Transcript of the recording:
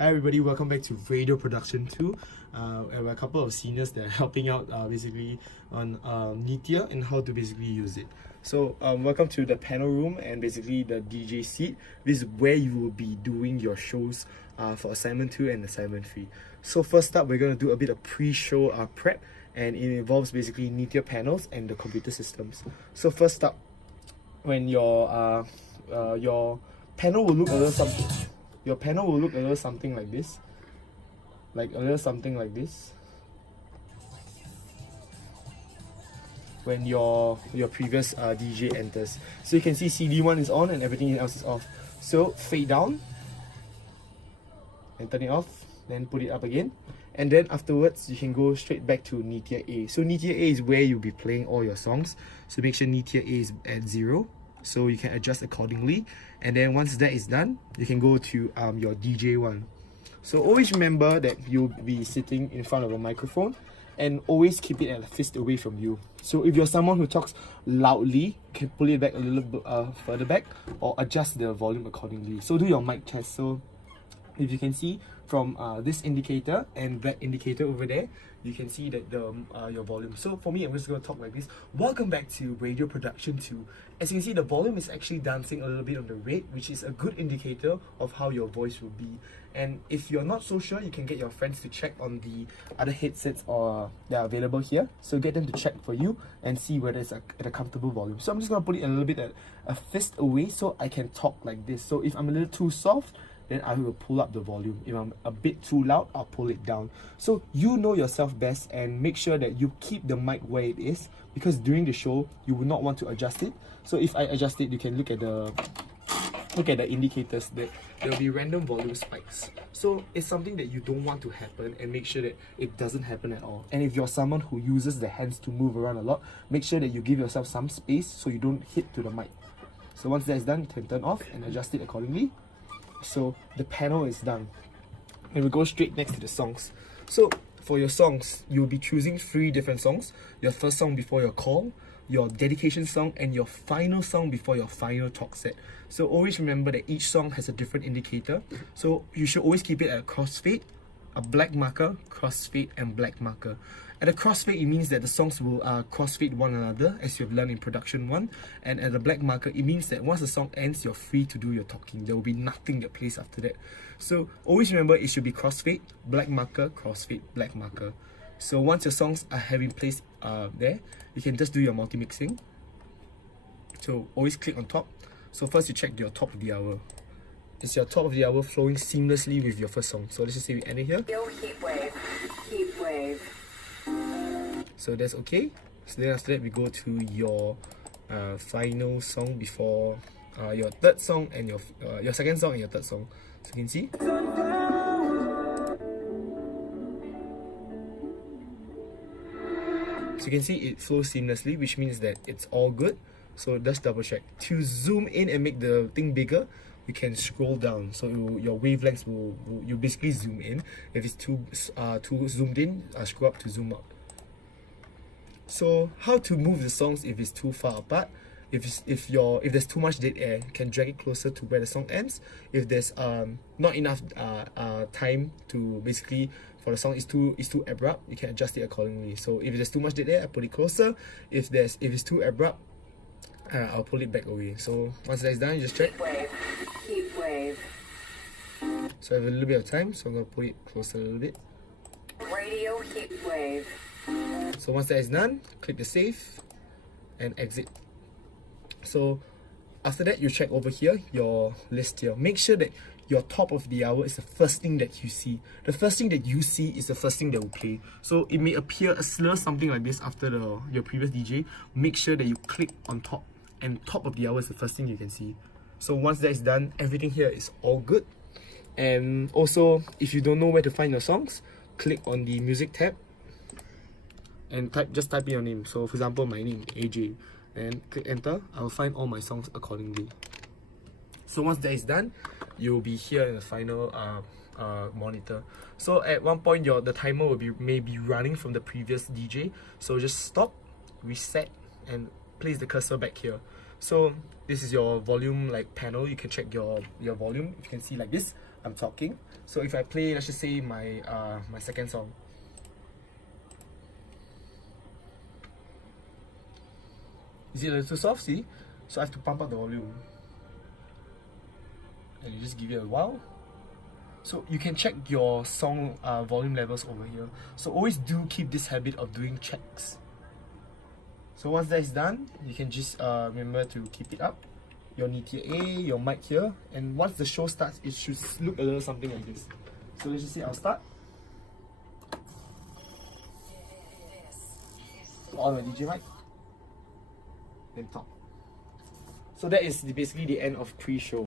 Hi everybody, welcome back to Radio Production 2. And we're a couple of seniors that are helping out basically on NETIA and how to basically use it. So welcome to the panel room and basically the DJ seat. This is where you will be doing your shows for assignment 2 and assignment 3. So first up, we're going to do a bit of pre-show prep, and it involves basically NETIA panels and the computer systems. So first up, when your panel will look a little something. Your panel will look a little something like this. When your previous DJ enters. So you can see CD1 is on and everything else is off. So fade down and turn it off, then put it up again. And then afterwards, you can go straight back to NETIA A. So NETIA A is where you'll be playing all your songs. So make sure NETIA A is at 0. So you can adjust accordingly, and then once that is done, you can go to your DJ one. So always remember that you'll be sitting in front of a microphone, and always keep it at a fist away from you. So if you're someone who talks loudly, you can pull it back a little bit further back, or adjust the volume accordingly. So do your mic test. So if you can see from this indicator and that indicator over there, you can see that the your volume. So for me, I'm just going to talk like this. Welcome back to Radio Production 2. As you can see, the volume is actually dancing a little bit on the red, which is a good indicator of how your voice will be. And if you're not so sure, you can get your friends to check on the other headsets or that are available here. So get them to check for you and see whether it's at a comfortable volume. So I'm just going to put it a little bit at a fist away so I can talk like this. So if I'm a little too soft, then I will pull up the volume. If I'm a bit too loud, I'll pull it down. So you know yourself best, and make sure that you keep the mic where it is, because during the show you will not want to adjust it. So if I adjust it, you can look at the indicators that there will be random volume spikes. So it's something that you don't want to happen, and make sure that it doesn't happen at all. And if you're someone who uses the hands to move around a lot, make sure that you give yourself some space so you don't hit to the mic. So once that's done, you can turn off and adjust it accordingly. So the panel is done, and we go straight next to the songs. So for your songs, you'll be choosing 3 different songs: your first song before your call, your dedication song, and your final song before your final talk set. So always remember that each song has a different indicator, so you should always keep it at a crossfade, a black marker, crossfade, and black marker. At a crossfade, it means that the songs will crossfade one another, as you have learned in production 1. And at a black marker, it means that once the song ends, you're free to do your talking. There will be nothing that plays after that. So always remember, it should be crossfade, black marker, crossfade, black marker. So once your songs are having placed there, you can just do your multi-mixing. So always click on top. So first you check your top of the hour. Is your top of the hour flowing seamlessly with your first song? So let's just say we end it here. Heat wave. So that's okay. So then after that, we go to your final song before your third song and your second song and your third song. So you can see. So you can see it flows seamlessly, which means that it's all good. So just double check. To zoom in and make the thing bigger, you can scroll down. So your wavelengths will you basically zoom in. If it's too zoomed in, scroll up to zoom out. So how to move the songs if it's too far apart? If there's too much dead air, you can drag it closer to where the song ends. If there's not enough time to basically for the song is too abrupt, you can adjust it accordingly. So if there's too much dead air, I put it closer. If it's too abrupt, I'll pull it back away. So once that's done, you just check. Heat wave. So I have a little bit of time, so I'm gonna put it closer a little bit. Radio heat wave. So once that is done, click the save and exit. So after that, you check over here, your list here. Make sure that your top of the hour is the first thing that you see. The first thing that you see is the first thing that will play. So it may appear a slur something like this after your previous DJ. Make sure that you click on top, and top of the hour is the first thing you can see. So once that is done, everything here is all good. And also, if you don't know where to find your songs, click on the music tab and just type in your name. So for example, my name, AJ, and click enter. I will find all my songs accordingly. So once that is done, you'll be here in the final monitor. So at one point, the timer will may be running from the previous DJ. So just stop, reset, and place the cursor back here. So this is your volume panel. You can check your volume. You can see like this. I'm talking. So if I play, let's just say my my second song. Is it a little too soft? See? So I have to pump up the volume. And you just give it a while. So you can check your song volume levels over here. So always do keep this habit of doing checks. So once that is done, you can just remember to keep it up. Your NETIA A, your mic here, and once the show starts, it should look a little something like this. So let's just say I'll start. On my DJ mic. Then top. So that is basically the end of pre-show.